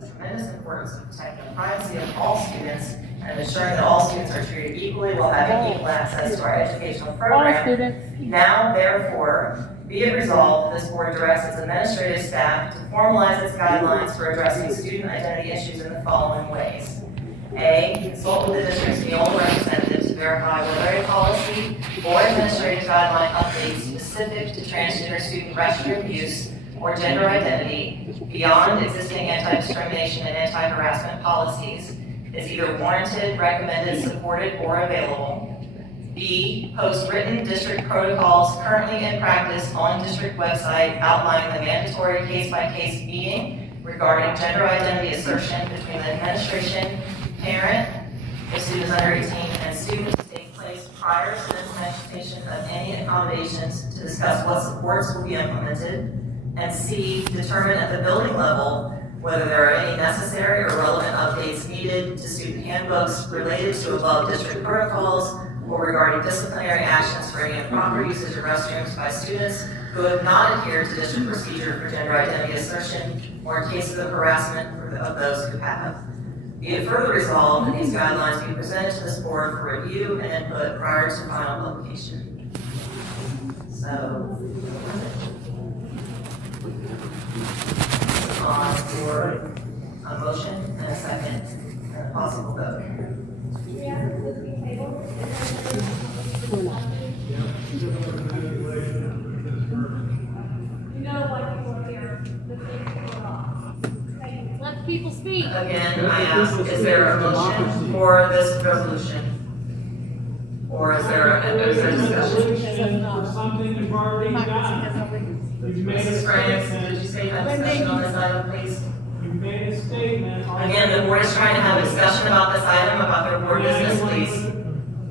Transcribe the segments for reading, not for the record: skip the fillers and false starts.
the tremendous importance of protecting the privacy of all students and ensuring that all students are treated equally while having equal access to our educational program. Now, therefore, be it resolved that this board directs its administrative staff to formalize its guidelines for addressing student identity issues in the following ways. A, consult with the district's NEOL representative to verify whether a policy or administrative guideline update specific to transgender student restroom use or gender identity beyond existing anti-discrimination and anti-harassment policies is either warranted, recommended, supported, or available. B, post written district protocols currently in practice on district website outlining the mandatory case-by-case meeting regarding gender identity assertion between the administration, parent, if student is under 18, and student to take place prior to the implementation of any accommodations to discuss what supports will be implemented. And C, determine at the building level whether there are any necessary or relevant updates needed to student handbooks related to above district protocols or regarding disciplinary actions for any improper usage of restrooms by students who have not adhered to district procedure for gender identity assertion or in cases of harassment of those who have. Be it further resolved that these guidelines be presented to this board for review and input prior to final publication. So, on for a motion and a second and a possible vote. Let people speak. Again, I ask, is there a motion for this resolution? Or is there discussion? For something you've already done. You've made a Mrs. Franz, statement. did you say have discussion on this item, please? You've made a statement. Again, the board is trying to have a discussion about this item, about their board business, please.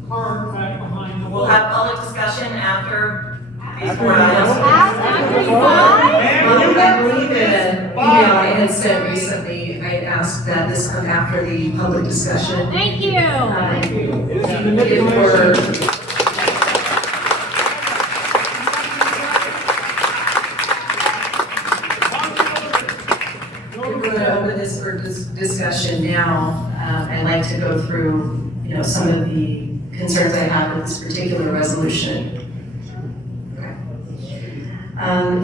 Card back behind the We'll wall. have public discussion after these board items. I believe in an email I had sent recently, I asked that this come after the public discussion. Thank you. If we're going to open this for discussion now, I'd like to go through, some of the concerns I have with this particular resolution. I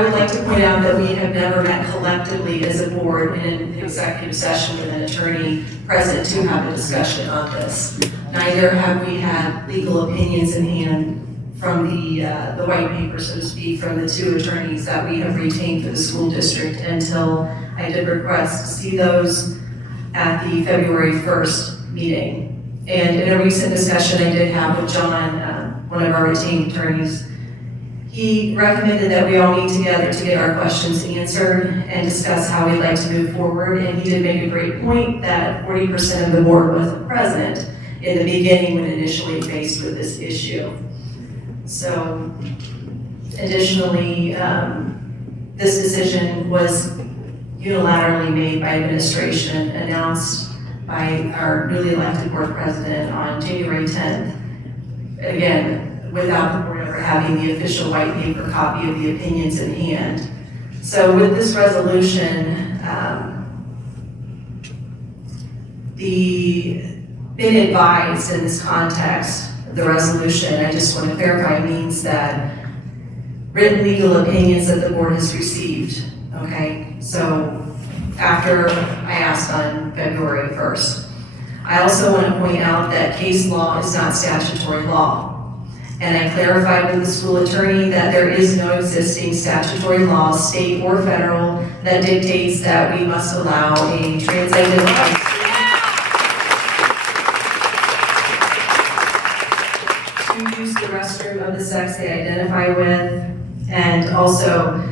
would like to point out that we have never met collectively as a board in an executive session with an attorney present to have a discussion on this. Neither have we had legal opinions in hand from the white paper, so to speak, from the two attorneys that we have retained for the school district until I did request to see those at the February 1st meeting. And in a recent discussion I did have with John, one of our retained attorneys, he recommended that we all meet together to get our questions answered and discuss how we'd like to move forward. And he did make a great point that 40% of the board wasn't present in the beginning when initially faced with this issue. So additionally, this decision was unilaterally made by administration, announced by our newly elected board president on January 10th. Again, without the board ever having the official white paper copy of the opinions in hand. So with this resolution, been advised in this context, the resolution, I just want to clarify, means that written legal opinions that the board has received, okay? So after I asked on February 1st. I also want to point out that case law is not statutory law. And I clarified with the school attorney that there is no existing statutory law, state or federal, that dictates that we must allow a trans-identified to use the restroom of the sex they identify with. And also,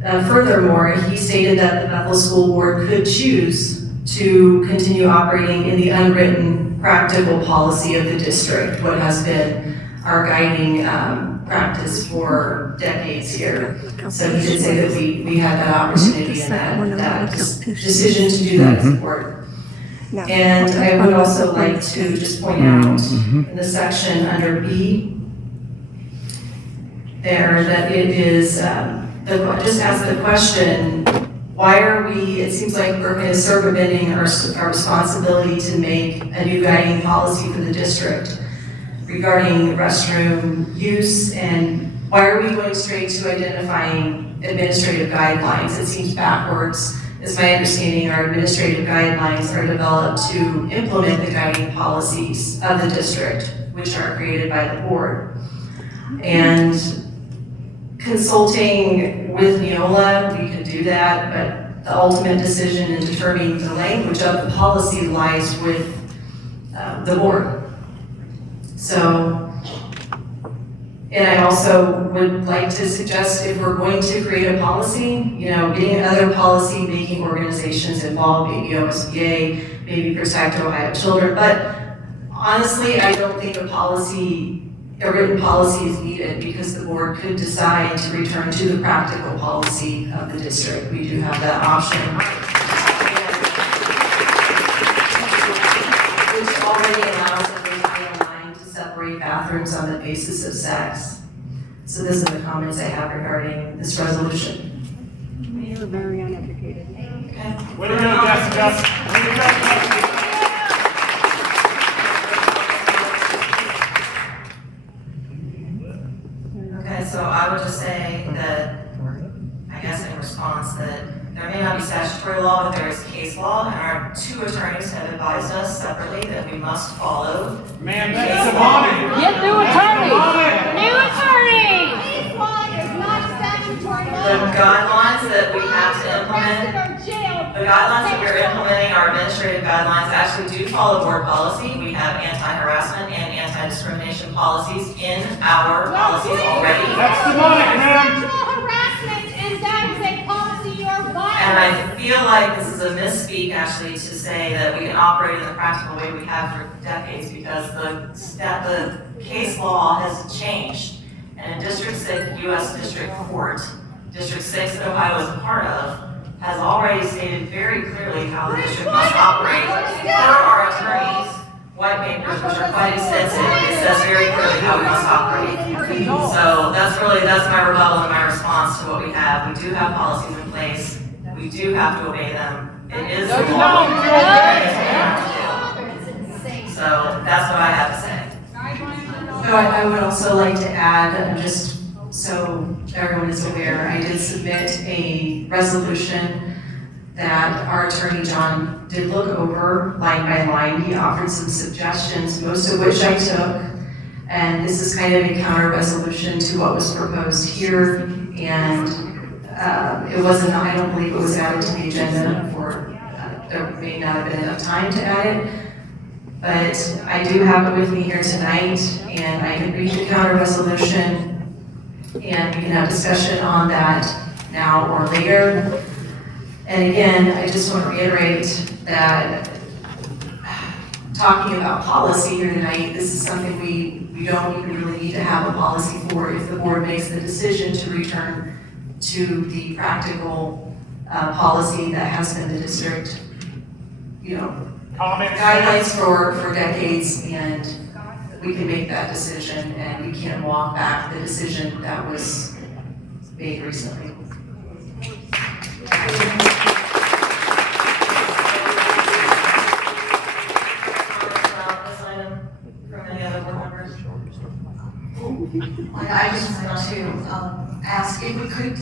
furthermore, he stated that the Bethel School Board could choose to continue operating in the unwritten practical policy of the district, what has been our guiding practice for decades here. So he did say that we had that opportunity and that decision to do that as a board. And I would also like to just point out in the section under B there that it is, just ask the question, why are we, it seems like we're kind of circumventing our responsibility to make a new guiding policy for the district regarding restroom use, and why are we going straight to identifying administrative guidelines? It seems backwards. It's my understanding our administrative guidelines are developed to implement the guiding policies of the district, which are created by the board. And consulting with Neola, we could do that, but the ultimate decision in determining the language of the policy lies with the board. So, and I also would like to suggest, if we're going to create a policy, getting other policy-making organizations involved, maybe OSBA, maybe Protect Ohio Children, but honestly, I don't think a written policy is needed, because the board could decide to return to the practical policy of the district. We do have that option. Which already allows them to separate bathrooms on the basis of sex. So these are the comments I have regarding this resolution. You're very uneducated. Okay. Way to go, Jessica. Way to go. Okay, so I would just say that, I guess in response, that there may not be statutory law, but there is case law, and our two attorneys have advised us separately that we must follow. Man, that's demonic. Get new attorney. Demonic. New attorney. Case law is not statutory The law. guidelines that we have to implement, Arrested or jailed. the guidelines that we're implementing, our administrative guidelines, actually do follow board policy. We have anti-harassment and anti-discrimination policies in our policies already. That's demonic, ma'am. Sexual harassment, and that is a policy you are And violating. I feel like this is a misspeak, actually, to say that we can operate in the practical way we have for decades, because the case law has changed. And in District 6, U.S. District Court, District 6 that Ohio is a part of, has already stated very clearly how the district must operate. Per our attorneys' white papers, which are quite extensive, it says very clearly how we must operate. So that's my rebuttal and my response to what we have. We do have policies in place. We do have to obey them. It is the law. It is what we have to do. So that's what I have to say. So I would also like to add, just so everyone is aware, I did submit a resolution that our attorney John did look over line by line. He offered some suggestions, most of which I took. And this is kind of a counter resolution to what was proposed here. And it wasn't, I don't believe it was added to the agenda for, there may not have been enough time to add it. But I do have it with me here tonight, and I can read the counter resolution, and we can have discussion on that now or later. And again, I just want to reiterate that talking about policy here tonight, this is something we don't even really need to have a policy for if the board makes the decision to return to the practical policy that has been the district, Comments? guidelines for decades, and we can make that decision, and we can't walk back the decision that was made recently. I just want to ask if we could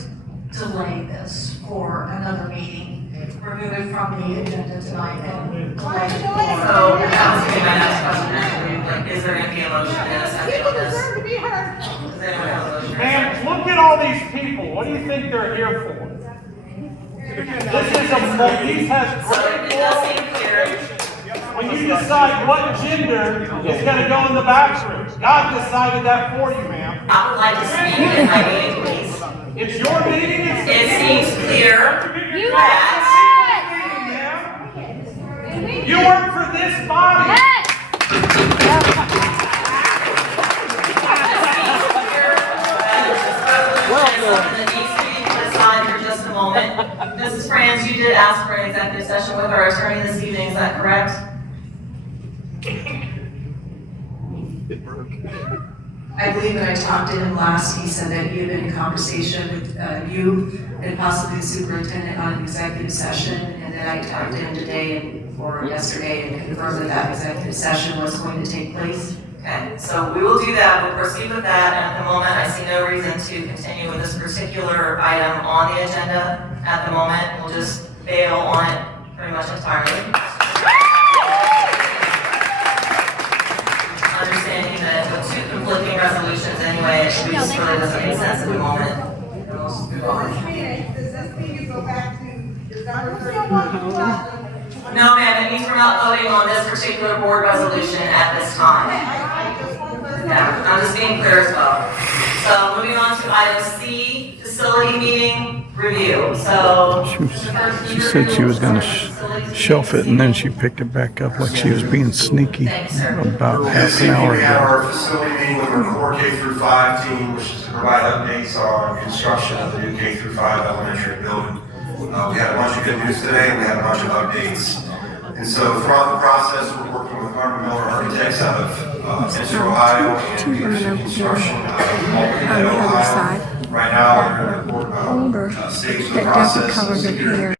delay this for another meeting, remove it from the agenda tonight and delay it So for. that was gonna be my next question, actually. Like, is there gonna be a motion in a second People on this? deserve to be heard. Does anyone have a motion? Man, look at all these people. What do you think they're here for? This is these has So great it does seem clear. When you decide what gender is gonna go in the bathroom, God decided that for you, ma'am. I would like to speak in my meeting, please. It's your meeting, it's the It seems clear You that meeting, ma'am. You work for this body. something that needs to be put aside for just a moment. Mrs. Franz, you did ask for an executive session with our attorney this evening, is that correct? I believe when I talked to him last, he said that he had been in conversation with you and possibly the superintendent on an executive session, and that I talked to him today or yesterday and confirmed that that executive session was going to take place. Okay, so we will do that, we'll proceed with that, and at the moment, I see no reason to continue with this particular item on the agenda. At the moment, we'll just bail on it pretty much entirely. Understanding that with two conflicting resolutions anyway, it just really doesn't make sense at the moment. Does this mean you go back to December 31st? No, ma'am, it means we're not voting on this particular board resolution at this time. Yeah, I'm just being clear as well. So moving on to item C, facility meeting review. So She said she was going to shelf it, and then she picked it back up like she was being sneaky about half an hour We had ago. our facility meeting with our core K through 5 team, which is to provide updates on construction of the new K through 5 elementary building. We had a bunch of good news today, and we had a bunch of updates. And so throughout the process, we're working with Carmen Miller Architects out of Central Ohio and Peterson Construction out of Albany, Ohio. Right now, they're in the stage of the that doesn't process cover of the securing hair.